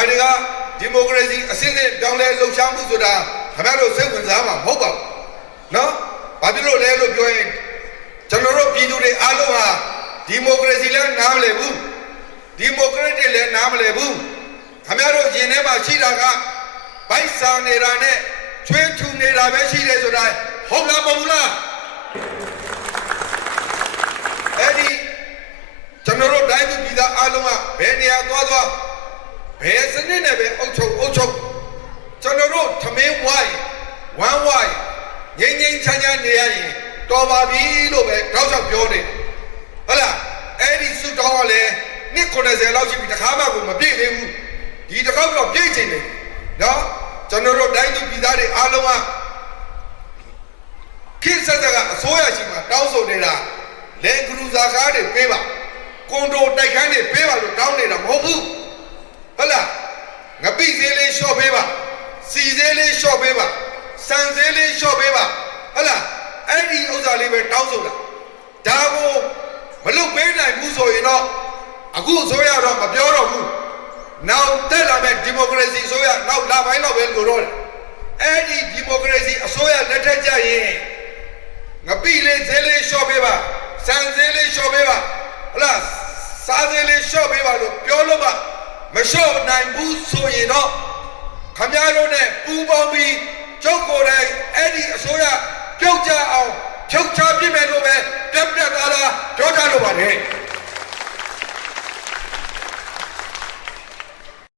ဒါတွေကဒီမိုကရေစီအစစ်အစစ်ပြောင်းလဲလှုပ်ရှားမှုဆိုတာခင်ဗျားတို့စိတ်ဝင်စားမှာမဟုတ်ပါဘူးနော်ဘာဖြစ်လို့လဲလို့ပြောရင်ကျွန်တော်တို့ပြည်သူတွေအားလုံးဟာဒီမိုကရေစီလည်းနားမလည်ဘူးဒီမိုကရက်တစ်လည်းနားမလည်ဘူးခင်ဗျားတို့ရင်ထဲမှာရှိတာကဗိုက်ဆာနေတာနဲ့ချွေးထူနေတာပဲရှိတယ်ဆိုတာဟုတ်လားမဟုတ်လားအဲ့ဒီကျွန်တော်တို့တိုင်းသူပြည်သားအားလုံးကဘယ်နေရာသွားဘယ်စနစ်နဲ့ပဲအုပ်ချုပ်ကျွန်တော်တို့ထမင်းဝိုင်းဝမ်းဝိုင်းငိမ့်ငိမ့်ချမ်းချမ်းနေရရင်တော်ပါပြီလို့ပဲတောက်ချောက်ပြောနေဟုတ်လားအဲ့ဒီစုတောင်းကလည်းနှစ်90လောက်ရှိပြီတခါမှကိုမပြည့်သေးဘူးဒီတစ်ခေါက်တော့ပြည့်ချင်တယ်နော်ကျွန်တော်တို့တိုင်းသူပြည်သားတွေအားလုံးကခိစက်ကအစိုးရရှိမှတောင်းဆိုနေတာလေကရူဇာကားတွေပေးပါကွန်ဒိုတိုက်ခန်းတွေပေးပါလို့တောင်းနေတာမဟုတ်ဘူးဟုတ်လားငပိဈေးလေးလျှော့ပေးပါစီဈေးလေးလျှော့ပေးပါစံဈေးလေးလျှော့ပေးပါဟုတ်လားအဲ့ဒီဥစ္စာလေးပဲတောင်းဆိုတာဒါကိုမလုပ်ပေးနိုင်ဘူးဆိုရင်တော့အခုအစိုးရတော့မပြောတော့ဘူးနောက်တက်လာမဲ့ဒီမိုကရေစီအစိုးရနောက်လာပိုင်းတော့ပဲလို့တော့တယ်အဲ့ဒီဒီမိုကရေစီအစိုးရလက်ထက်ကျရင်ငပိလေးဈေးလေးလျှော့ပေးပါစံဈေးလေးလျှော့ပေးပါဟုတ်လားစားဈေးလေးလျှော့ပေးပါလို့ပြောလို့မလျှော့နိုင်ဘူးဆိုရင်တော့ခမရတို့နဲ့ပူပေါင်းပြီး